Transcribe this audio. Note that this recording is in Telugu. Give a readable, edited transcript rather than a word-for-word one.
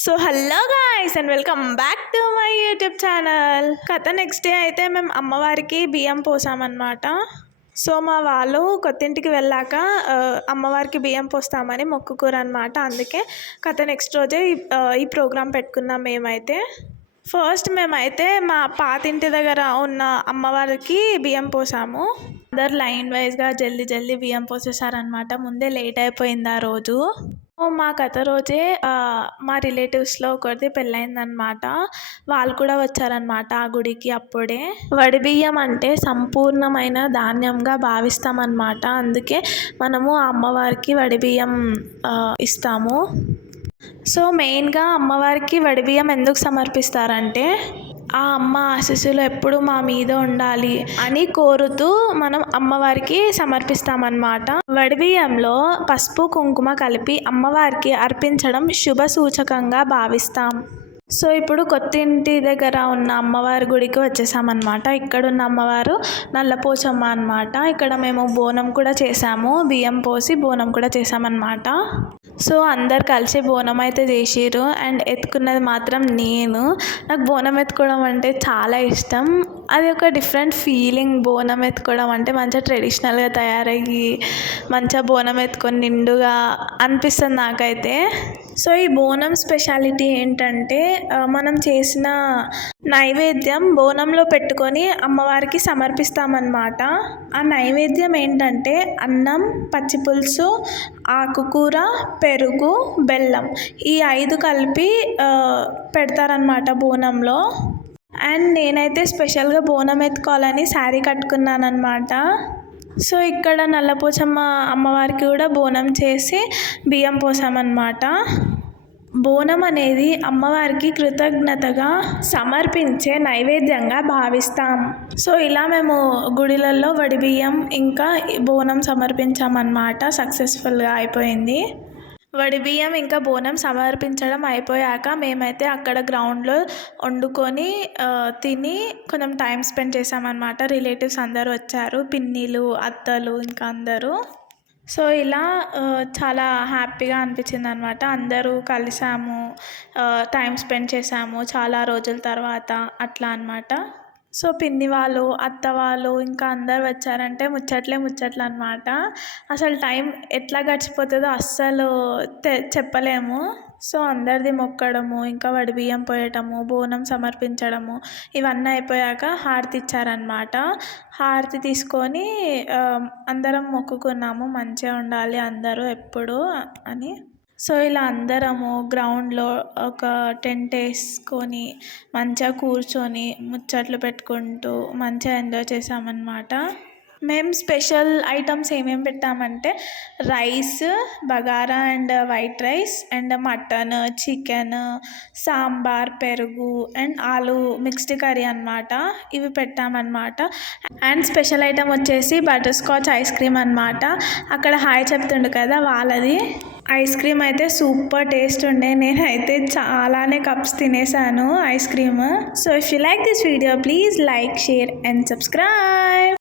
So hello guys and welcome back to my YouTube channel. Next day అయితే మేము అమ్మవారికి బియ్యం పోసామన్నమాట. సో మా వాళ్ళు కొత్తింటికి వెళ్ళాక అమ్మవారికి బియ్యం పోస్తామని మొక్కుకోరనమాట. అందుకే నెక్స్ట్ రోజే ఈ ప్రోగ్రాం పెట్టుకున్నాం. ఫస్ట్ మేమైతే మా పాతింటి దగ్గర ఉన్న అమ్మవారికి బియ్యం పోసాము. అందరు లైన్ వైజ్గా జల్దీ బియ్యం పోసేసారనమాట. ముందే లేట్ అయిపోయింది ఆ రోజు. మా రోజే మా రిలేటివ్స్లో ఒకరిది పెళ్ళయిందనమాట. వాళ్ళు కూడా వచ్చారనమాట ఆ గుడికి. అప్పుడే వడి బియ్యం అంటే సంపూర్ణమైన ధాన్యంగా భావిస్తామన్నమాట. అందుకే మనము ఆ అమ్మవారికి వడి బియ్యం ఇస్తాము. సో మెయిన్గా అమ్మవారికి వడి బియ్యం ఎందుకు సమర్పిస్తారంటే ఆ అమ్మ ఆశీస్సులు ఎప్పుడు మా మీద ఉండాలి అని కోరుతూ మనం అమ్మవారికి సమర్పిస్తామన్నమాట. వడిబియ్యంలో పసుపు కుంకుమ కలిపి అమ్మవారికి అర్పించడం శుభ సూచకంగా భావిస్తాం. సో ఇప్పుడు కొత్తింటి దగ్గర ఉన్న అమ్మవారి గుడికి వచ్చేసామన్నమాట. ఇక్కడ ఉన్న అమ్మవారు నల్లపోచమ్మ అన్నమాట. ఇక్కడ మేము బోనం కూడా చేసాము. బియ్యం పోసి బోనం కూడా చేసామన్నమాట. సో అందరు కలిసి బోనం అయితే చేసిర్రు. అండ్ ఎత్తుకున్నది మాత్రం నేను. నాకు బోనం ఎత్తుకోవడం అంటే చాలా ఇష్టం. అది ఒక డిఫరెంట్ ఫీలింగ్. బోనం ఎత్తుకోవడం అంటే మంచిగా ట్రెడిషనల్గా తయారయ్యి మంచిగా బోనం ఎత్తుకొని నిండుగా అనిపిస్తుంది నాకైతే. సో ఈ బోనం స్పెషాలిటీ ఏంటంటే మనం చేసిన నైవేద్యం బోనంలో పెట్టుకొని అమ్మవారికి సమర్పిస్తామన్నమాట. ఆ నైవేద్యం ఏంటంటే అన్నం, పచ్చిపులుసు, ఆకుకూర, పెరుగు, బెల్లం ఈ 5 కలిపి పెడతారనమాట బోనంలో. అండ్ నేనైతే స్పెషల్గా బోనం ఎత్తుకోవాలని శారీ కట్టుకున్నానమాట. సో ఇక్కడ నల్లపోచమ్మ అమ్మవారికి కూడా బోనం చేసి బియ్యం పోసామన్నమాట. బోనం అనేది అమ్మవారికి కృతజ్ఞతగా సమర్పించే నైవేద్యంగా భావిస్తాం. సో ఇలా మేము గుడిలలో వడి బియ్యం ఇంకా బోనం సమర్పించామన్నమాట. సక్సెస్ఫుల్గా అయిపోయింది. వడి బియ్యం ఇంకా బోనం సమర్పించడం అయిపోయాక మేమైతే అక్కడ గ్రౌండ్లో వండుకొని తిని కొంచెం టైం స్పెండ్ చేసామన్నమాట. రిలేటివ్స్ అందరూ వచ్చారు, పిన్నిలు, అత్తలు ఇంకా అందరూ. సో ఇలా చాలా హ్యాపీగా అనిపించింది అనమాట. అందరూ కలిసాము, టైం స్పెండ్ చేసాము చాలా రోజుల తర్వాత అట్లా అనమాట. సో పిన్ని వాళ్ళు, అత్త వాళ్ళు ఇంకా అందరు వచ్చారంటే ముచ్చట్లు అనమాట. అసలు టైం ఎట్లా గడిచిపోతుందో అస్సలు చెప్పలేము. సో అందరిది మొక్కడము, ఇంకా వడి బియ్యం పోయటము, బోనం సమర్పించడము ఇవన్నీ అయిపోయాక హారతి ఇచ్చారనమాట. హారతి తీసుకొని అందరం మొక్కుకున్నాము మంచిగా ఉండాలి అందరూ ఎప్పుడు అని. సో ఇలా అందరము గ్రౌండ్లో ఒక టెంట్ వేసుకొని మంచిగా కూర్చొని ముచ్చట్లు పెట్టుకుంటూ మంచిగా ఎంజాయ్ చేసామన్నమాట. మేము స్పెషల్ ఐటమ్స్ ఏమేమి పెట్టామంటే rice, bagara and white rice and mutton, chicken, sambar, పెరుగు అండ్ ఆలు మిక్స్డ్ కర్రీ అనమాట. ఇవి పెట్టామన్నమాట. అండ్ స్పెషల్ ఐటమ్ వచ్చేసి బటర్ స్కాచ్ ఐస్ క్రీమ్ అనమాట. అక్కడ హాయ్ చెప్తుండు కదా వాళ్ళది. ఐస్ క్రీమ్ అయితే సూపర్ టేస్ట్ ఉండే. నేనైతే చాలానే కప్స్ తినేసాను ice cream. So if you like this video please like, share and subscribe.